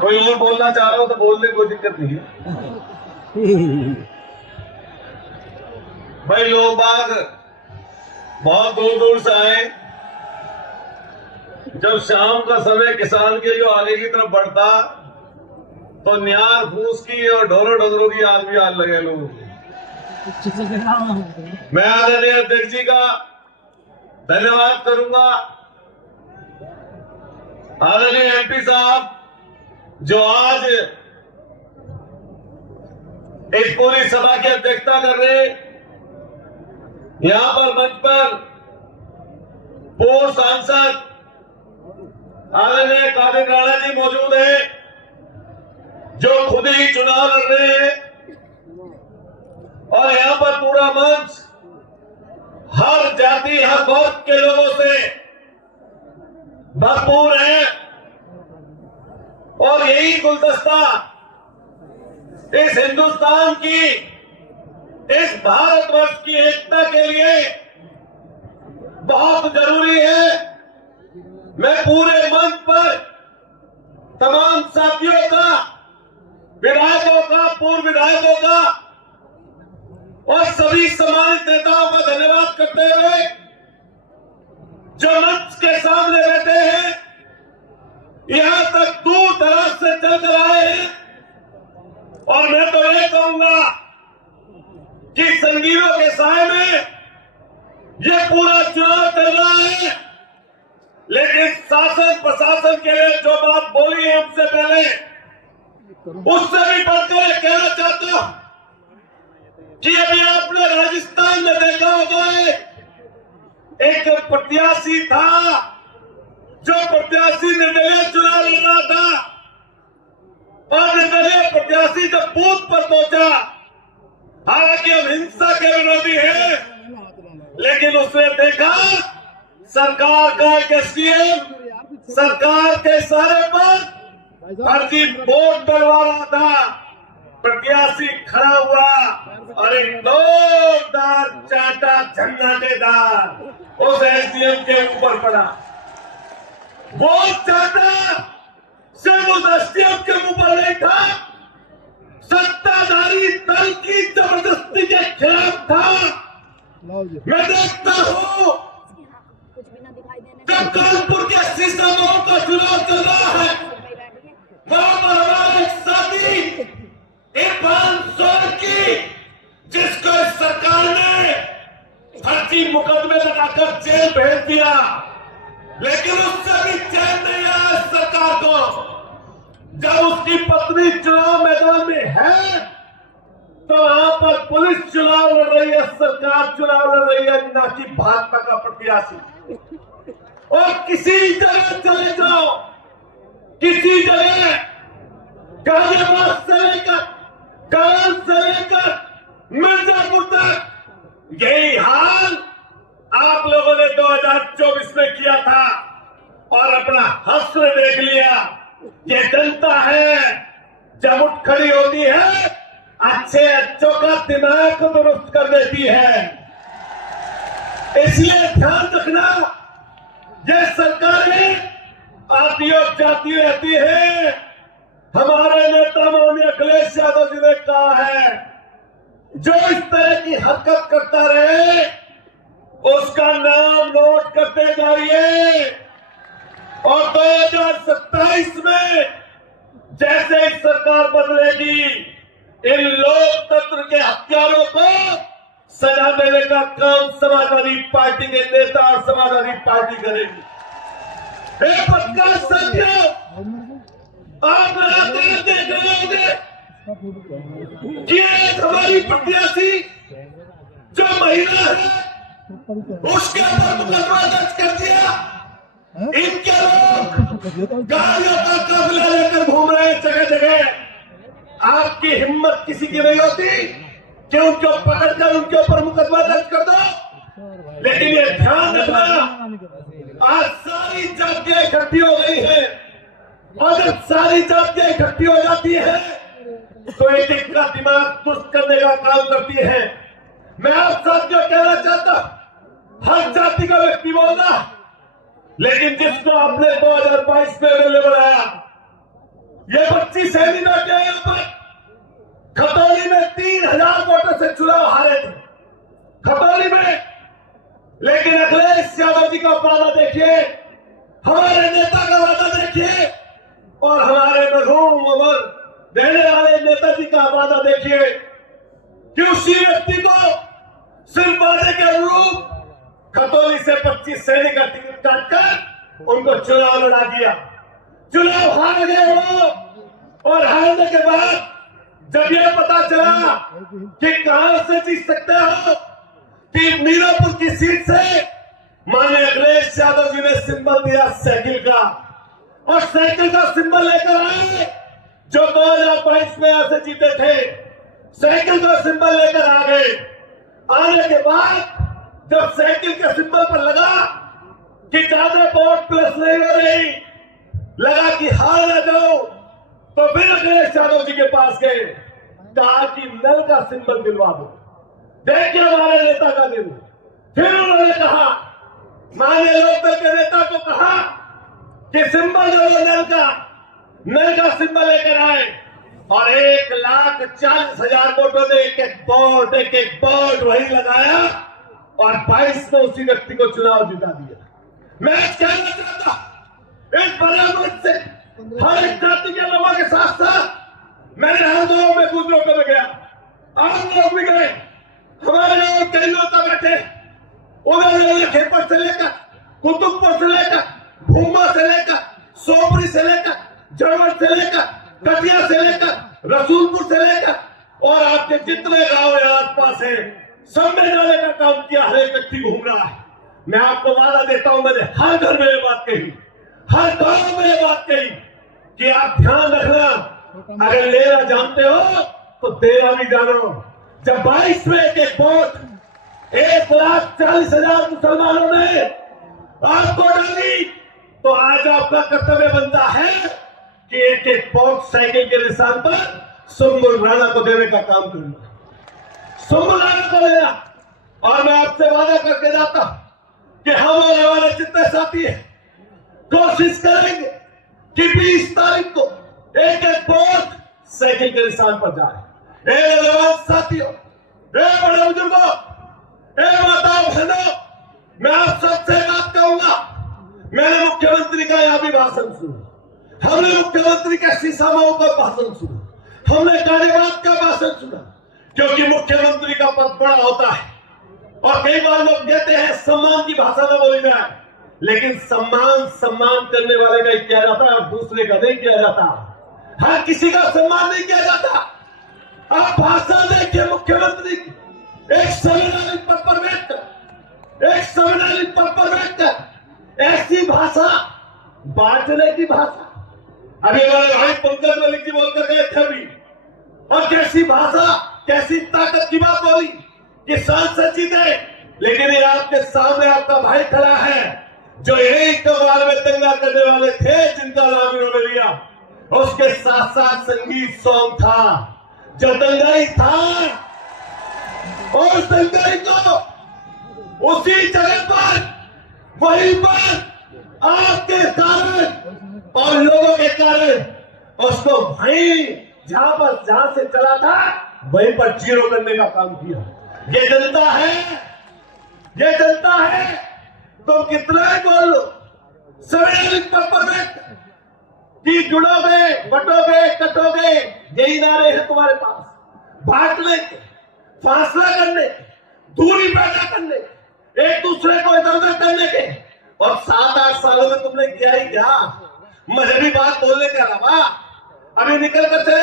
कोई और बोलना चाह रहा हो तो बोलने की कोई दिक्कत नहीं है भाई। लोग बाग बहुत दूर दूर से आए। जब शाम का समय किसान के जो आगे की तरफ बढ़ता तो न्यार फूस की और ढोरो डोगरों की याद भी आने लगे लोगों को। मैं आदरणीय अध्यक्ष जी का धन्यवाद करूंगा। आदरणीय एमपी साहब जो आज इस पूरी सभा की अध्यक्षता कर रहे, यहां पर मंच पर पूर्व सांसद आदरणीय कादिर राणा जी मौजूद है, जो खुद ही चुनाव लड़ रहे हैं, और यहां पर पूरा मंच हर जाति हर वर्ग के लोगों से भरपूर है। और यही गुलदस्ता इस हिंदुस्तान की, इस भारतवर्ष की एकता के लिए बहुत जरूरी है। मैं पूरे मंच पर तमाम साथियों का, विधायकों का, पूर्व विधायकों का और सभी सम्मानित नेताओं का धन्यवाद करते हुए जो मंच के सामने बैठे हैं, यहां तक दूर दराज से चल कर आए हैं। और मैं तो ये कहूंगा कि संगीनों के साए में ये पूरा चुनाव चल रहा है, लेकिन शासन प्रशासन के लिए जो बात बोली है हमसे पहले, उससे भी बढ़कर कहना चाहता हूं कि अभी आपने राजस्थान में देखा होगा, एक प्रत्याशी था जो प्रत्याशी निर्दलीय चुनाव लड़ रहा था, और निर्दलीय प्रत्याशी जब बूथ पर पहुंचा, हालांकि हम हिंसा के विरोधी हैं, लेकिन उसने देखा सरकार का एसडीएम सरकार के इशारे पर फर्जी वोट डलवा रहा था। प्रत्याशी खड़ा हुआ और एक जोरदार चाटा झन्नाटेदार उस एसडीएम के ऊपर पड़ा। वो चाटा सिर्फ उस एसडीएम के मुंह पर नहीं था, सत्ताधारी दल की जबरदस्ती के खिलाफ था। मैं देखता हूं जब कानपुर के शीशमऊ का चुनाव चल रहा है, वहां पर हमारा एक साथी इरफान सोलंकी, जिसको इस सरकार ने फर्जी मुकदमे लगाकर जेल भेज दिया, लेकिन उससे भी चैन नहीं आया इस सरकार को। जब उसकी पत्नी चुनाव मैदान में है तो वहां पर पुलिस चुनाव लड़ रही है, सरकार चुनाव लड़ रही है, ना कि भाजपा का प्रत्याशी। और किसी जगह चले जाओ, किसी जगह गाजियाबाद से लेकर कान से लेकर मिर्जापुर तक यही हाल आप लोगों ने 2024 में किया था और अपना हश्र देख लिया। ये जनता है जब उठ खड़ी होती है, अच्छे अच्छों का दिमाग दुरुस्त कर देती है। इसलिए ध्यान रखना, ये सरकारें आती और जाती रहती है। हमारे नेता माननीय अखिलेश यादव जी ने कहा है, जो इस तरह की हरकत करता रहे उसका नाम नोट करते जाइए। और 2027 में जैसे ही सरकार बदलेगी, इन लोकतंत्र के हत्यारों को सजा देने का काम समाजवादी पार्टी के नेता और समाजवादी पार्टी करेगी। पत्रकार साथियों, आप लगातार देख रहे होंगे कि एक हमारी प्रत्याशी जो महिला है, उसके ऊपर मुकदमा दर्ज कर दिया। इनके लोग गाड़ियों का काफिला लेकर घूम रहे हैं जगह जगह। आपकी हिम्मत किसी की नहीं होती कि उनको पकड़कर उनके ऊपर मुकदमा दर्ज कर दो। लेकिन ये ध्यान रखना, आज सारी जातियां इकट्ठी हो गई है, और जब सारी जातियां इकट्ठी हो जाती है तो एक एक का दिमाग दुरुस्त करने का काम करती है। मैं जाति का व्यक्ति बोलना, लेकिन जिसको आपने 2022 में एमएलए बनाया, ये 25 सैनी बैठे हैं यहाँ पर। खतौली में 3000 वोटों से चुनाव हारे थे, खतौली में। लेकिन अखिलेश यादव जी का वादा देखिए, हमारे नेता का वादा देखिए, और हमारे मरहूम अमर रहने वाले नेताजी का वादा देखिए कि उसी व्यक्ति को सिर्फ वादे के अनुरूप खतौली से 25 सैनिक का टिकट काटकर उनको चुनाव लड़ा दिया। चुनाव हार गए वो, और हारने के बाद जब यह पता चला कि कहां से जीत सकते हो, कि मीरापुर की सीट से माननीय अखिलेश यादव जी ने सिंबल दिया साइकिल का, और साइकिल का सिंबल लेकर आए। जो 2022 में यहां से जीते थे, साइकिल का सिंबल लेकर आ गए। आने के बाद जब साइकिल के सिंबल पर लगा कि ज्यादा वोट प्लस नहीं हो रही, लगा कि हार ना जाओ, तो फिर अखिलेश यादव जी के पास गए, कहा कि नल का सिंबल दिलवा दो, देखिए हमारे नेता का दिल। फिर उन्होंने कहा, माननीय लोकदल के नेता को कहा कि सिंबल जो नल का सिंबल लेकर आए, और 1,40,000 वोटों ने एक एक वोट वही लगाया, और 22 में उसी व्यक्ति को चुनाव जिता दिया। मैं कहना चाहता इस बड़े मुल्क से हर एक जाति के लोगों के साथ साथ मैंने हर गांव में गुजरों में गया, आम लोग भी गए, हमारे और कई लोग बैठे, उन्होंने खेपर से लेकर कुतुबपुर से लेकर भूमा से लेकर सोपरी से लेकर जड़वट से लेकर कटिया से लेकर रसूलपुर से लेकर और आपके जितने गांव है आसपास है, सब में जाने का काम किया। हर एक व्यक्ति घूम रहा है। मैं आपको वादा देता हूं, मैंने हर घर में ये बात कही, हर गांव में ये बात कही कि आप ध्यान रखना, अगर लेना जानते हो तो देना भी जानो। जब 22 में एक वोट 1,40,000 मुसलमानों ने आपको डाली, तो आज आपका कर्तव्य बनता है कि एक एक वोट साइकिल के निशान पर सुम्बुल राणा को देने का काम करना, सुम्बुल राणा को देना। और मैं आपसे वादा करके जाता कि हम और हमारे जितने साथी हैं कोशिश करेंगे कि 20 तारीख को एक एक वोट साइकिल के निशान पर जाए। साथियों, बड़े बुजुर्गों, माताओं बहनों, मैं आप सबसे बात कहूंगा। मैंने मुख्यमंत्री का यहां भी भाषण सुना, हमने मुख्यमंत्री के सीसामाओं का भाषण सुना, हमने कार्यवाद का भाषण सुना, क्योंकि मुख्यमंत्री का पद बड़ा होता है। और कई बार लोग कहते हैं सम्मान की भाषा न बोली जाए, लेकिन सम्मान करने वाले का ही किया जाता है और दूसरे का नहीं किया जाता। हर किसी का सम्मान नहीं किया जाता। आप भाषण देखिए मुख्यमंत्री की, एक संवैधानिक पद पर बैठकर, एक संवैधानिक पद पर बैठकर ऐसी भाषा, बांटने की भाषा। अभी हमारे भाई पंकज मलिक जी बोलकर गए थे अभी, और कैसी भाषा, कैसी ताकत की बात बोली कि सांसद जीते। लेकिन ये आपके सामने आपका भाई खड़ा है, जो यही कबाल में दंगा करने वाले थे, जिनका नाम इन्होंने लिया। उसके साथ साथ संगीत सॉन्ग था, जो दंगाई था, और उस दंगाई को उसी जगह पर, वहीं पर आपके कारण और लोगों के कारण उसको वहीं जहां से चला था वहीं पर जीरो करने का काम किया। ये जनता है, ये जनता है। तो कितना ही बोल लो, संवैधानिक पद पर बैठ कि जुड़ोगे, बटोगे, कटोगे, यही नारे हैं तुम्हारे पास। बांटने के, फासला करने के, दूरी पैदा करने के, एक दूसरे को इधर उधर करने के, और 7-8 सालों में तुमने किया ही क्या? मजहबी बात बोलने के अलावा अभी निकल कर चले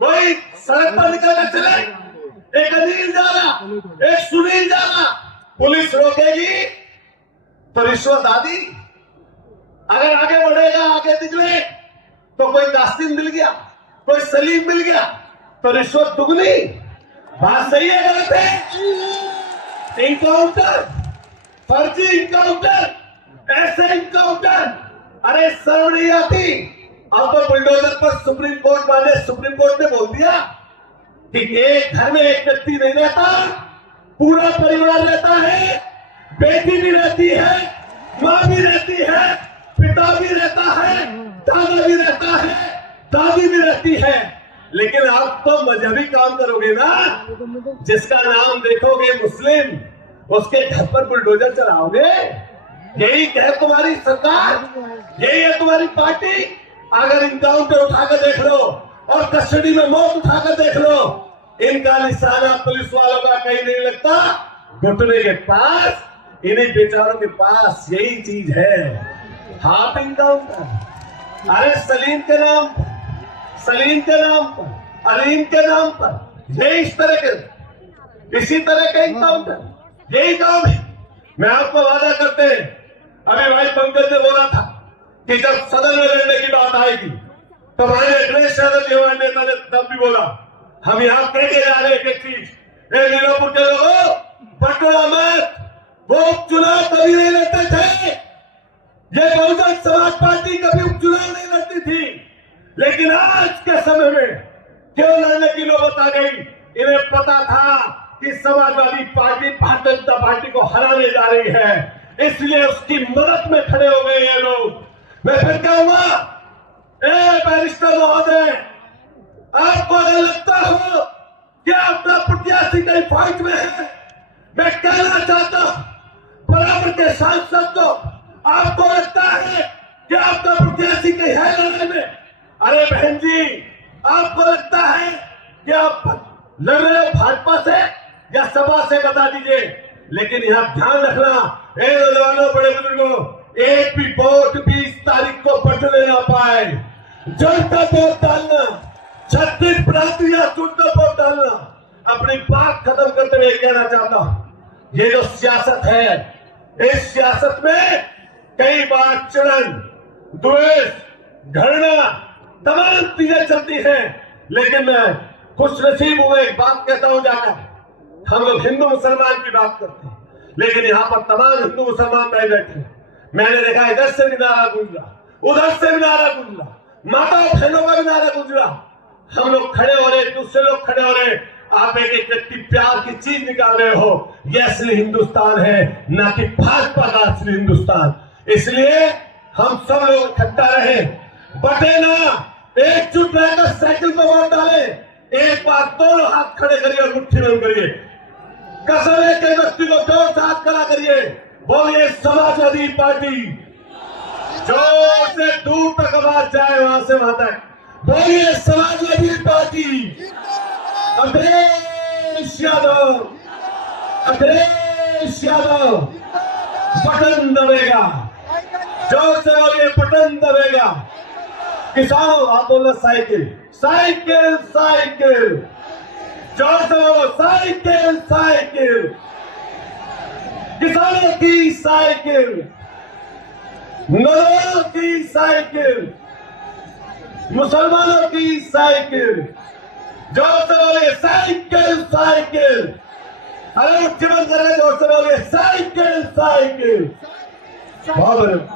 कोई सड़क पर निकल कर चले, एक अनिल जा रहा, एक सुनील जा रहा, पुलिस रोकेगी तो रिश्वत आदि। अगर आगे बढ़ेगा, आगे निकले तो कोई कासिम मिल गया, कोई सलीम मिल गया, तो रिश्वत दुगनी। बात सही है गलत है? इनकाउंटर, फर्जी इनकाउंटर, ऐसे इनकाउंटर, अरे शर्म नहीं आती? अब तो बुलडोजर पर सुप्रीम कोर्ट ने बोल दिया कि एक घर में एक व्यक्ति नहीं रहता, पूरा परिवार रहता है। बेटी भी रहती है, माँ भी रहती है, पिता भी रहता है, दादा भी रहता है, दादी भी रहती है। लेकिन आप तो मजहबी काम करोगे ना, जिसका नाम देखोगे मुस्लिम, उसके घर पर बुलडोजर चलाओगे। यही है तुम्हारी सरकार, यही है तुम्हारी पार्टी। अगर इनकाउंटर उठाकर देख लो और कस्टडी में मौत उठाकर देख लो, इनका निशाना पुलिस वालों का कहीं नहीं लगता, घुटने के पास, इन्हीं बेचारों के पास यही चीज है, हाफ इनकाउंटर। अरे सलीम के नाम पर, सलीम के नाम पर, अलीम के नाम पर, यही इस तरह के, इसी तरह के इनकाउंटर, यही काम है। मैं आपको वादा करते हैं, अभी भाई पंकज ने बोला था कि जब सदन में लड़ने की बात आएगी तो हमारे अखिलेश यादव नेता ने तब भी बोला, हम यहाँ कह के जा रहे हैं एक चीज, मीरापुर के लोगों, बटोरा मत, वो उपचुनाव कभी नहीं लड़ते थे। ये बहुजन समाज पार्टी कभी उपचुनाव नहीं लड़ती थी, लेकिन आज के समय में क्यों लड़ने की नौबत आ गई? इन्हें पता था कि समाजवादी पार्टी भारतीय जनता पार्टी को हराने जा रही है, इसलिए उसकी मदद में खड़े हो गए ये लोग। मैं फिर कहूंगा, बैरिस्टर महोदय, आपको अगर लगता हो कि आपका प्रत्याशी कहीं फाइट में है, मैं कहना चाहता हूं बराबर के सांसद को, आपको लगता है कि आपका प्रत्याशी कहीं है लड़ाई में, अरे बहन जी, आपको लगता है कि आप लड़ रहे हो भाजपा से या सपा से, बता दीजिए। लेकिन यहाँ ध्यान रखना, नौजवानों, बड़े बुजुर्गों, एक भी वोट 20 तारीख को बटने ना पाए। जनता वोट डालना, 36 प्रांतीय चुनकर वोट डालना। अपनी बात खत्म करते हुए कहना चाहता हूं, ये जो सियासत है, इस सियासत में कई बार चिड़न, द्वेष, घृणा, तमाम चीजें चलती हैं, लेकिन मैं खुशनसीब हूं, एक बात कहता हूं जाकर, हम लोग हिंदू मुसलमान की बात करते हैं, लेकिन यहाँ पर तमाम हिंदू मुसलमान भाई बैठे हैं। मैंने देखा इधर से भी नारा गूंजा, उधर से भी नारा गूंजा, माता बहनों का भी नारा गूंजा। हम लोग खड़े हो रहे, दूसरे लोग खड़े हो रहे, आप एक एक व्यक्ति प्यार की चीज निकाल रहे हो। ये असली हिंदुस्तान है, ना कि भाजपा का असली हिंदुस्तान। इसलिए हम सब लोग इकट्ठा रहे, बटे ना, एकजुट रहकर साइकिल पर वोट डाले। एक बार दोनों हाथ खड़े करिए और मुट्ठी बंद करिए, कसम एक व्यक्ति को जोर से हाथ खड़ा करिए, बोलिए समाजवादी पार्टी। जोर से दूर तक आवाज जाए, वहां से वहां तक बोलिए समाजवादी पार्टी। अखिलेश यादव, अखिलेश यादव, बटन दबेगा, जोर से बोलिए बटन दबेगा। किसानों, आप बोलो साइकिल, साइकिल, साइकिल, जोर से बोलो साइकिल, साइकिल, किसानों की साइकिल, नौजवानों की साइकिल, मुसलमानों की साइकिल, जोर से बोलिए साइकिल, साइकिल। अरे उच्च बंद करें, जोर से बोलिए साइकिल, साइकिल। बहुत